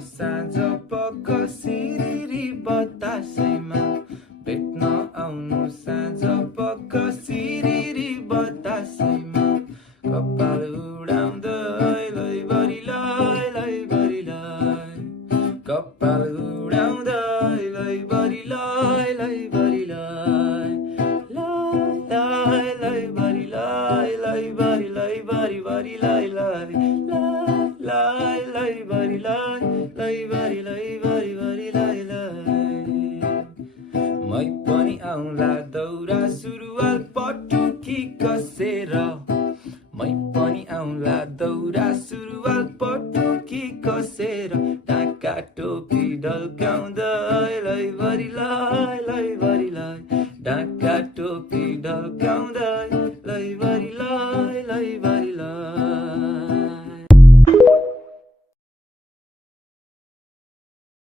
साँझ पख सिरिरी बतासैमा भेट्न आउनु साँझ पख सिरिरी बतासैमा कपाल उडाउँदै लैबरी लैबरी कपाल उडाउँदै लैबरी लैबरी लैबरी लैबरी लैबरी बरी लैबरी लैबरी लैबरी लैबरी बरी मै पनि आउँला दौरा सुरुवाल पटुकी कसेर मै पनि आउँला दौरा सुरुवाल पटुकी कसेर ढाका टोपी ढल्काउँदै